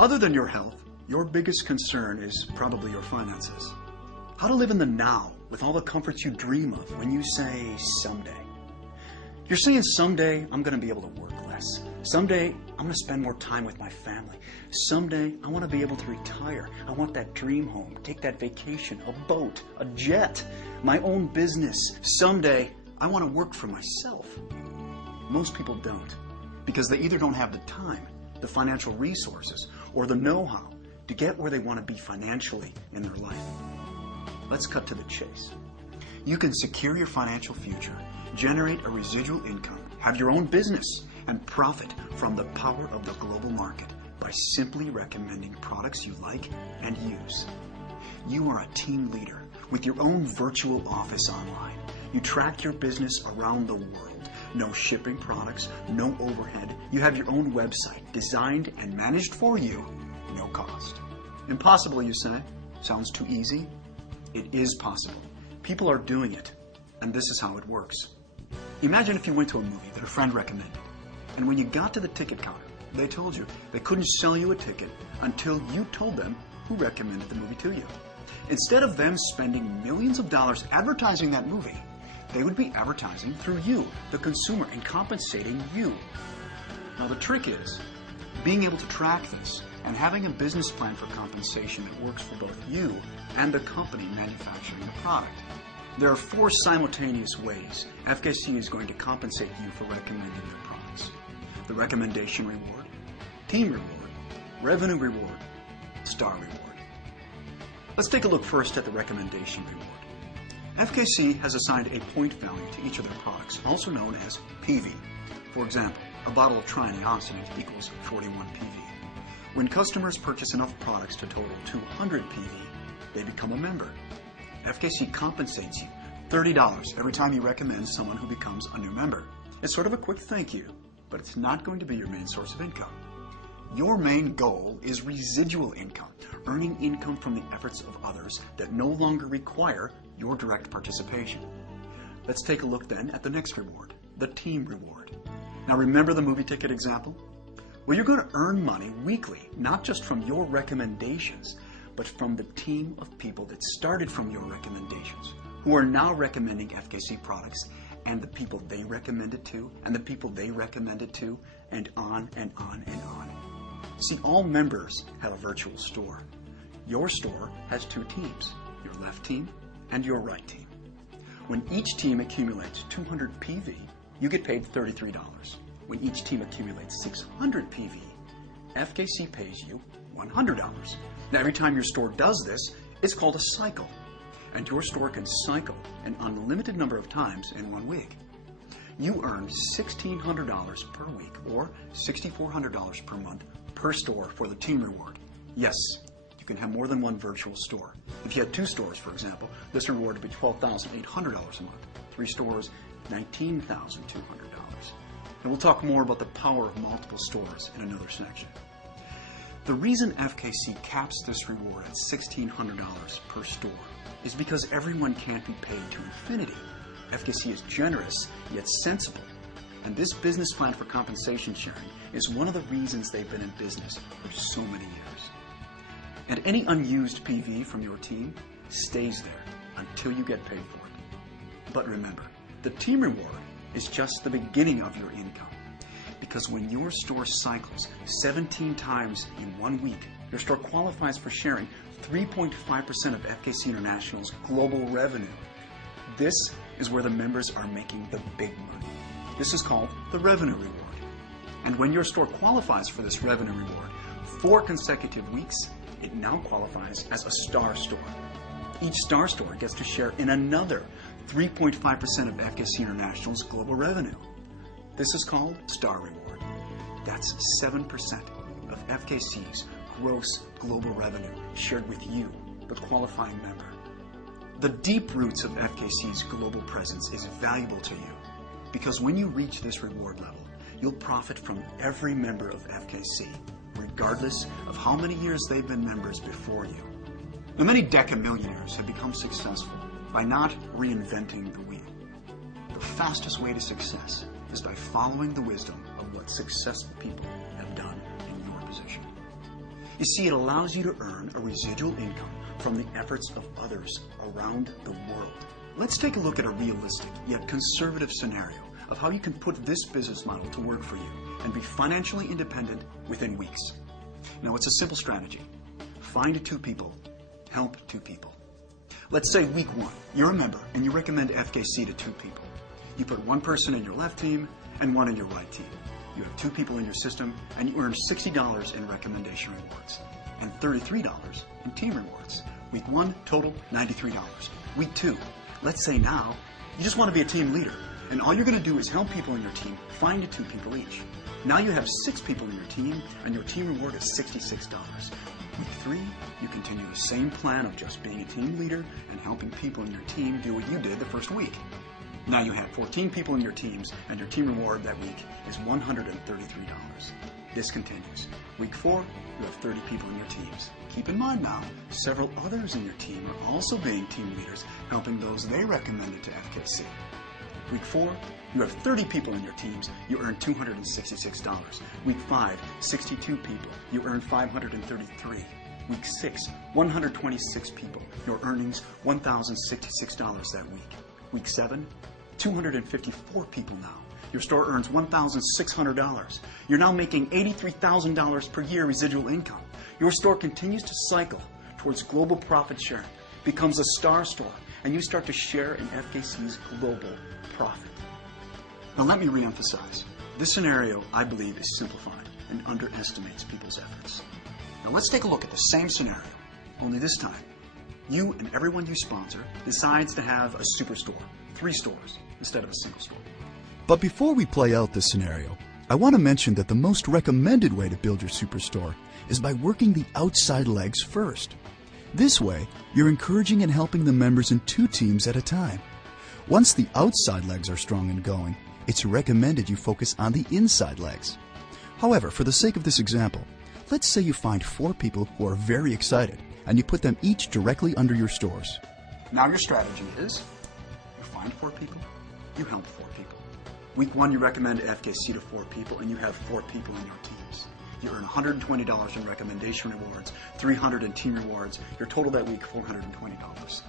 Other than your health, your biggest concern is probably your finances. How to live in the now with all the comforts you dream of when you say someday. You're saying someday I'm going to be able to work less. Someday I'm going to spend more time with my family. Someday I want to be able to retire. I want that dream home, take that vacation, a boat, a jet, my own business. Someday I want to work for myself. Most people don't, because they either don't have the time, the financial resources, or the know-how to get where they want to be financially in their life. Let's cut to the chase. You can secure your financial future, generate a residual income, have your own business, and profit from the power of the global market by simply recommending products you like and use. You are a team leader with your own virtual office online. You track your business around the world. No shipping products, no overhead. You have your own website designed and managed for you, no cost. Impossible, you say? Sounds too easy? It is possible. People are doing it, and this is how it works. Imagine if you went to a movie that a friend recommended, and when you got to the ticket counter, they told you they couldn't sell you a ticket until you told them who recommended the movie to you. Instead of them spending millions of dollars advertising that movie, they would be advertising through you, the consumer, and compensating you. Now the trick is being able to track this and having a business plan for compensation that works for both you and the company manufacturing the product. There are 4 simultaneous ways FKC is going to compensate you for recommending their products: the recommendation reward, team reward, revenue reward, star reward. Let's take a look first at the recommendation reward. FKC has assigned a point value to each of their products, also known as PV. For example, a bottle of triantioxidant equals 41 PV. When customers purchase enough products to total 200 PV, they become a member. FKC compensates you $30 every time you recommend someone who becomes a new member. It's sort of a quick thank you, but it's not going to be your main source of income. Your main goal is residual income, earning income from the efforts of others that no longer require your direct participation. Let's take a look then at the next reward, the team reward. Now remember the movie ticket example? Well, you're going to earn money weekly, not just from your recommendations, but from the team of people that started from your recommendations, who are now recommending FKC products, and the people they recommended to, and the people they recommended to, and on and on and on. See, all members have a virtual store. Your store has 2 teams, your left team and your right team. When each team accumulates 200 PV, you get paid $33. When each team accumulates 600 PV, FKC pays you $100. Now, every time your store does this, it's called a cycle, and your store can cycle an unlimited number of times in 1 week. You earn $1,600 per week, or $6,400 per month per store for the team reward. Yes, you can have more than one virtual store. If you had 2 stores, for example, this reward would be $12,800 a month. 3 stores, $19,200. And we'll talk more about the power of multiple stores in another section. The reason FKC caps this reward at $1,600 per store is because everyone can't be paid to infinity. FKC is generous, yet sensible. And this business plan for compensation sharing is one of the reasons they've been in business for so many years. And any unused PV from your team stays there until you get paid for it. But remember, the team reward is just the beginning of your income. Because when your store cycles 17 times in 1 week, your store qualifies for sharing 3.5% of FKC International's global revenue. This is where the members are making the big money. This is called the revenue reward. And when your store qualifies for this revenue reward 4 consecutive weeks, it now qualifies as a star store. Each star store gets to share in another 3.5% of FKC International's global revenue. This is called star reward. That's 7% of FKC's gross global revenue shared with you, the qualifying member. The deep roots of FKC's global presence is valuable to you because when you reach this reward level, you'll profit from every member of FKC, regardless of how many years they've been members before you. Now, many decamillionaires have become successful by not reinventing the wheel. The fastest way to success is by following the wisdom of what successful people have done in your position. You see, it allows you to earn a residual income from the efforts of others around the world. Let's take a look at a realistic yet conservative scenario of how you can put this business model to work for you and be financially independent within weeks. Now, it's a simple strategy. Find 2 people, help 2 people. Let's say week 1, you're a member and you recommend FKC to 2 people. You put 1 person in your left team and 1 in your right team. You have 2 people in your system and you earn $60 in recommendation rewards and $33 in team rewards. Week 1, total $93. Week 2, let's say now you just want to be a team leader and all you're going to do is help people in your team find 2 people each. Now you have 6 people in your team and your team reward is $66. Week 3, you continue the same plan of just being a team leader and helping people in your team do what you did the first week. Now you have 14 people in your teams and your team reward that week is $133. This continues. Week 4, you have 30 people in your teams. Keep in mind now, several others in your team are also being team leaders, helping those they recommended to FKC. Week 4, you have 30 people in your teams, you earn $266. Week 5, 62 people, you earn $533. Week 6, 126 people, your earnings $1,066 that week. Week 7, 254 people now. Your store earns $1,600. You're now making $83,000 per year residual income. Your store continues to cycle towards global profit sharing, becomes a star store, and you start to share in FKC's global profit. Now let me reemphasize. This scenario, I believe, is simplified and underestimates people's efforts. Now let's take a look at the same scenario, only this time, you and everyone you sponsor decides to have a superstore, 3 stores, instead of a single store. But before we play out this scenario, I want to mention that the most recommended way to build your superstore is by working the outside legs first. This way, you're encouraging and helping the members in 2 teams at a time. Once the outside legs are strong and going, it's recommended you focus on the inside legs. However, for the sake of this example, let's say you find 4 people who are very excited and you put them each directly under your stores. Now your strategy is, you find 4 people, you help 4 people. Week 1, you recommend FKC to 4 people and you have 4 people in your teams. You earn $120 in recommendation rewards, $300 in team rewards, your total that week $420.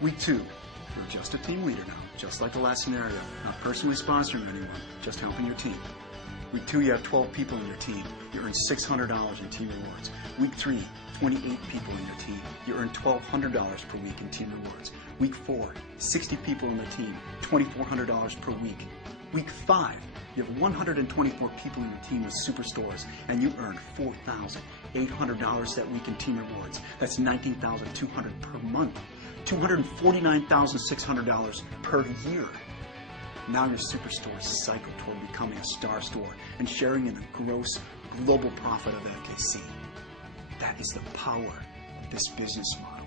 Week 2, you're just a team leader now, just like the last scenario, not personally sponsoring anyone, just helping your team. Week 2, you have 12 people in your team. You earn $600 in team rewards. Week 3, 28 people in your team. You earn $1,200 per week in team rewards. Week 4, 60 people in the team, $2,400 per week. Week 5, you have 124 people in your team with superstores, and you earn $4,800 that week in team rewards. That's $19,200 per month, $249,600 per year. Now your superstores cycle toward becoming a star store and sharing in the gross global profit of FKC. That is the power of this business model.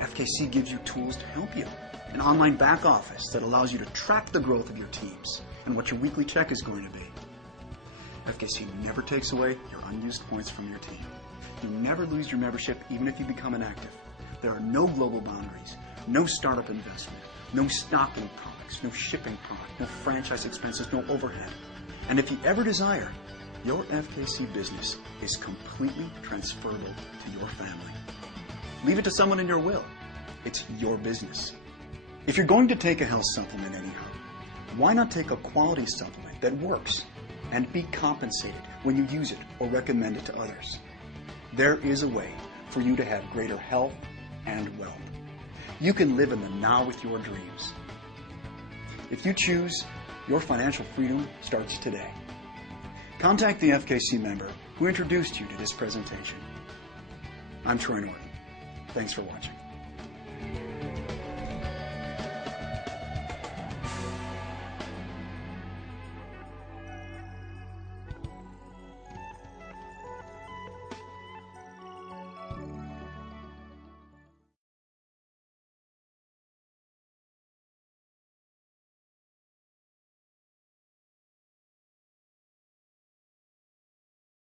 FKC gives you tools to help you. An online back office that allows you to track the growth of your teams and what your weekly check is going to be. FKC never takes away your unused points from your team. You never lose your membership even if you become inactive. There are no global boundaries, no startup investment, no stocking products, no shipping product, no franchise expenses, no overhead. And if you ever desire, your FKC business is completely transferable to your family. Leave it to someone in your will. It's your business. If you're going to take a health supplement anyhow, why not take a quality supplement that works and be compensated when you use it or recommend it to others? There is a way for you to have greater health and wealth. You can live in the now with your dreams. If you choose, your financial freedom starts today. Contact the FKC member who introduced you to this presentation. I'm Troy Norton. Thanks for watching.